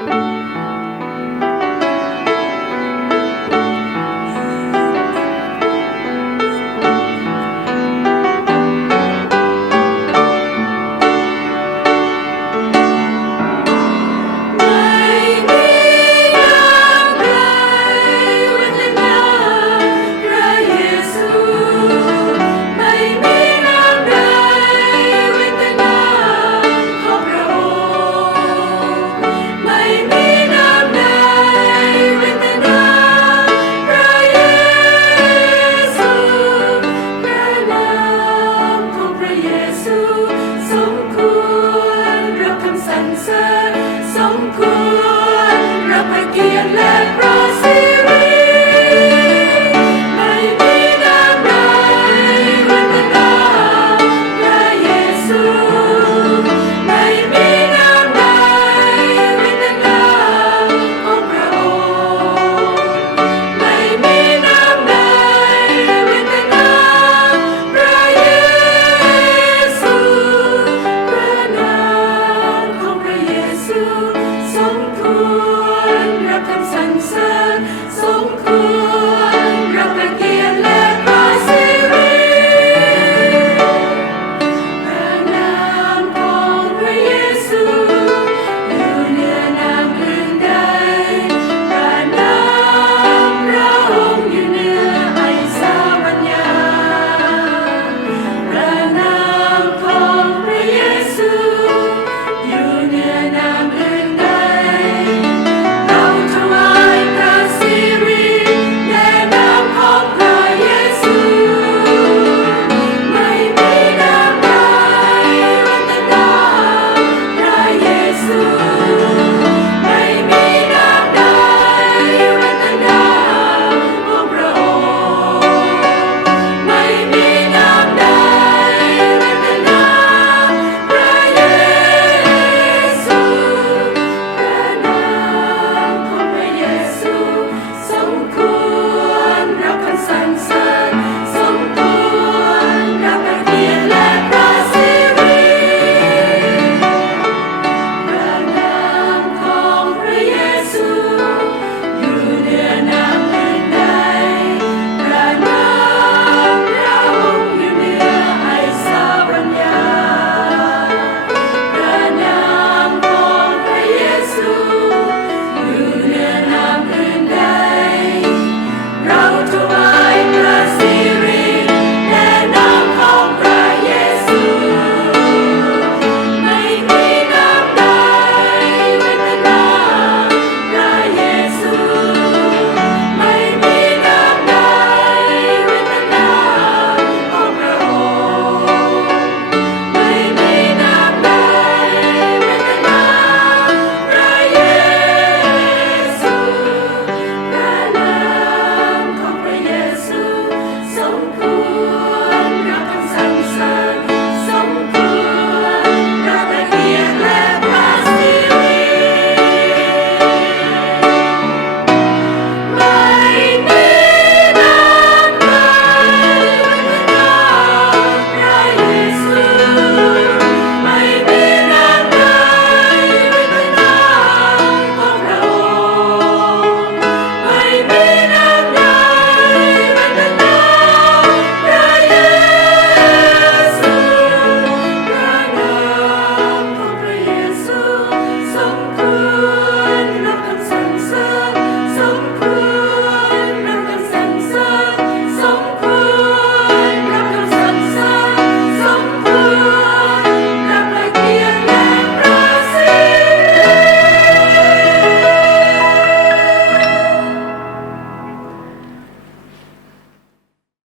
Bye.